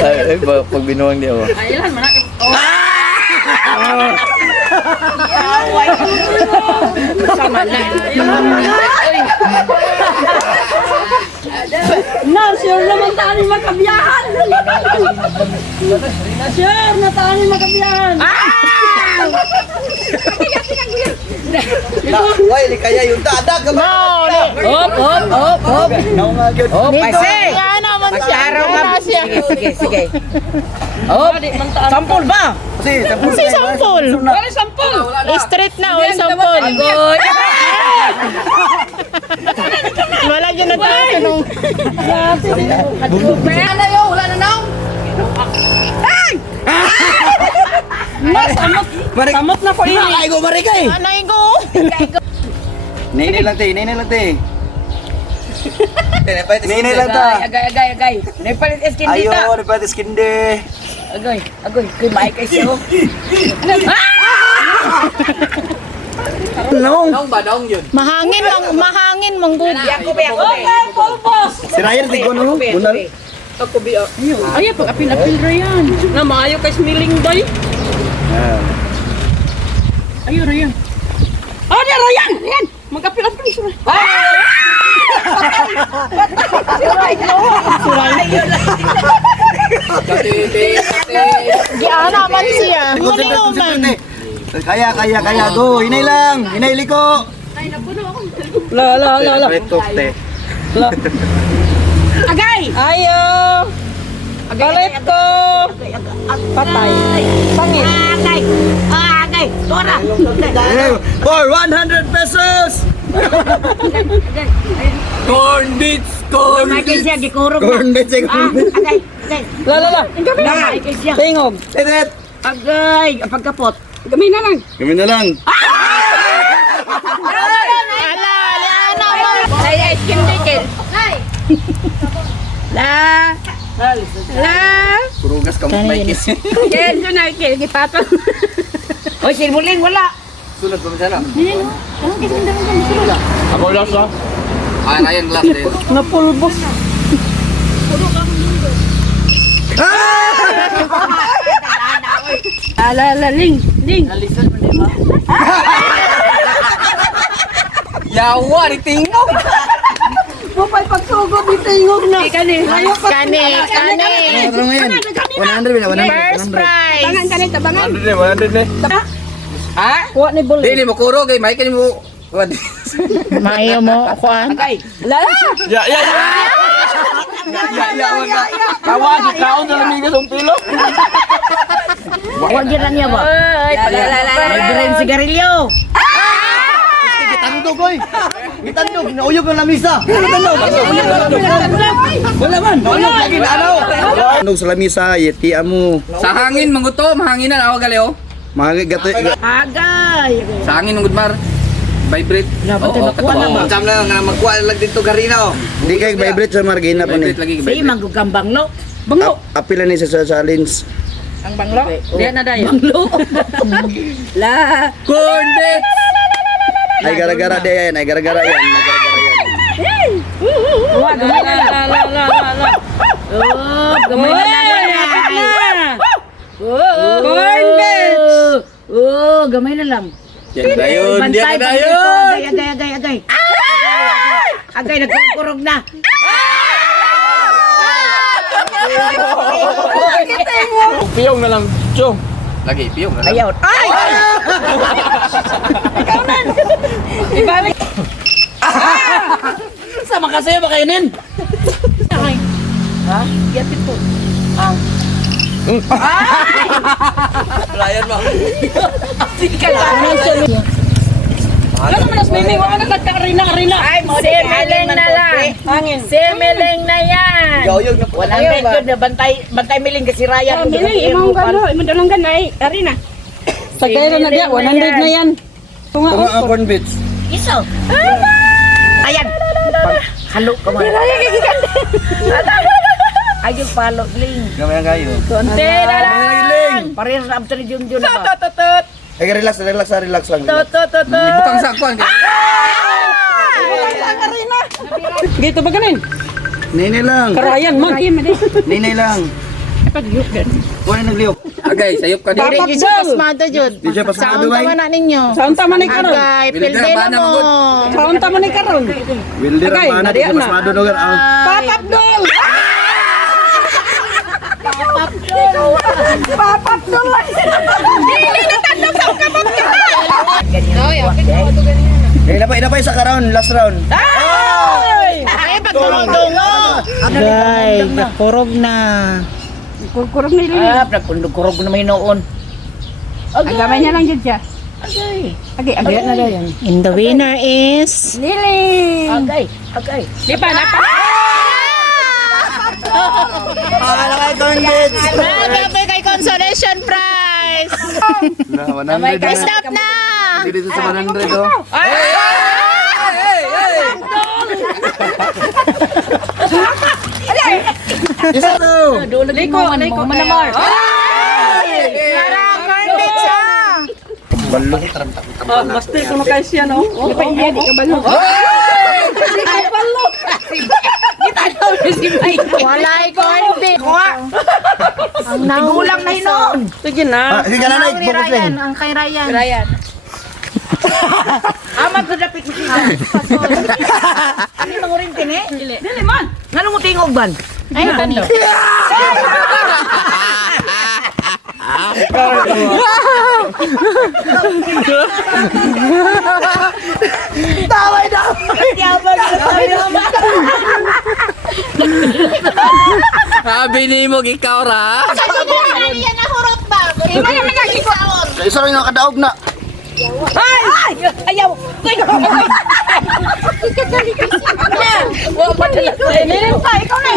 Ay, pag binuang dia ba? Ay, ilan man akin. Oh. Sama na. Na, sure naman tayo makabiyahan. Sure na tayo makabiyahan. Why li kaya yung dadag ka ba? Hop. Oh, Pase. Nga naman siya. Araw na siya. Sige. Sampol ba? Si Sampol. Wala sampol. Straight na o sampol. Agoy. Wala dyan na tayo nung... Ano yun? Wala na naong. Samot na ko ini. Ay go marika eh. Anay ko. Nene lang te. Nene lang ta. Agay. Napalit skin dito. Ayo, dapat skin de. Agoy. Kuy mai kay siyo. Nong. Mahangin manggod. Ako be. Pulpos. Si Ryan tigo no. Bunal. Ako be. Ay, pag apil-apil ra yan. Na maayo kay smiling day. Ayo Ryan. Oh, dia Ryan. Mag-apil-apil siya. Diyan naman siya. Malinguman. Kaya go. Hinay lang. Hinay liko. La. Retok te. Agay. Ayo. Galit ko. Patay. Sangit. Agay. Tora. For 100 pesos. Corn bits. May kay siya gikurog na. Corn bits. Agay. La. May kay siya. Tingog. Tetet. Agay. Pagkapot. Gamay na lang. Kami na lang. Ala naman. Ay, skin dikin. La. Purugas ka mo may kiss. Ken, doon na, Ken, gipatong. Oy, silmuling, wala. Sulat pa masala. Ako last ha. Ah, Ryan last din. Napulbos. Ling. Nalisan mo din ba? Yawa, ni tingog. Mupay pagsugod, itingog na. Kani. Kani. Ano ngayon? 100 ba? 100. First prize. Tangan, kani, tabangan. 100 eh. Ha? Kuha ni Bul. Dili mo kuro kay Mike ni mo. Mayo mo, kuan. Agay. Lala. Ya. Kawan di kaon na lamigas ang pilo. Huwag yan lang niya ba? May brand sigarilyo. Gitandog koy. Gitandog nauyog ang lamisa. Gitandog. Wala man. Nauyog lagi na ano. Tandog sa lamisa yeti amo. Sa hangin manguto, mahanginan awag galeo. Mga gato. Agay. Sa hangin mangud mar. Vibrate. Nakuha na ba? Macam na nga magkuha lang dito garina oh. Hindi kay vibrate sa margina pa ni. Vibrate lagi. Sige, manggugang banglo. Banglo. Apila ni sa challenge. Ang banglo? Diyan na dayo. Banglo. La. Corn bits. Ay gara-gara de yan, ay gara-gara yan. Wah, gamay na lang. La. Oh, gamay na lang. Corn bits. Oh, gamay na lang. Yan dayon, Bantay, diyan dayon. Agay. Agay, nagkurog na. Piyong na lang, chong. Lagi piyong na lang. Ayaw. Ay! Ikaw na. Ibalik. Sama kasi makainin. Ha? Yatin po. Pelayan mo. Sige ka lang. Ano man as mimi, wala na karina. Ay, semeleng na lang. Hangin. Semeleng na yan. Yoyog na po. Walang medyo na bantay miling kasi Ryan. Miling, imong galo, imong dalanggan ay arena. Sagay na dia, 100 na yan. Tunga ang corn bits. Iso. Ayan. Halo ka mo. Ayun palo, Ling. Gamay kayo. Konti na lang. Ling. Parir na abto ni Junjun na ba? Ay relax lang. Ibutang sakwan. Gitu ba ganin? Ninay lang. Karayan man. Ninay lang. Kuha nagliok. Agay, sayop ka Diri diri. gyud sa pasmado jud. Di siya pasmado, Saon ay. tama na ninyo? Saan tama ni karon? Agay, Pilder, pilde na banang mo. good. Saan tama ni karon? Wilder Agay, ang mana, di nariyan siya na. pasmado no gan. Papap dol. Papap dol. Inapay sa karon, last round. Ay, pagkurog-dungo. Agay, nakurog na. Kurkurog na ilili. Nagkundog-kurog na may noon. Agamay niya lang dyan siya. Agay, agay. And the winner is... Lili! Agay. Di pa na. Nagabi kay consolation prize. Na 100. Stop na! Dito sa 100 oh. Isa to. Liko, liko. Manamar. Parang cornbits ah! Balo. Basta ko kay siya no. Di pa iya, di ka balo. Ay palo. Kita daw si May. Walay cornbits. Ang nagulang na hinon. Sige na. Sige na Ang na, ni focus Ryan, lang. ang kay Ryan. Ryan. Amat ko dapit mo siya. Ano nang uring tini? Dili man. Nganong mo tingog ban? Ay, tani. Sabi ni mo ikaw ra. Yan na hurot ba? Iba naman nagsisaon. Isa rin nakadaog na. Ay! Ayaw! Wala pa talaga. Ay, ikaw na.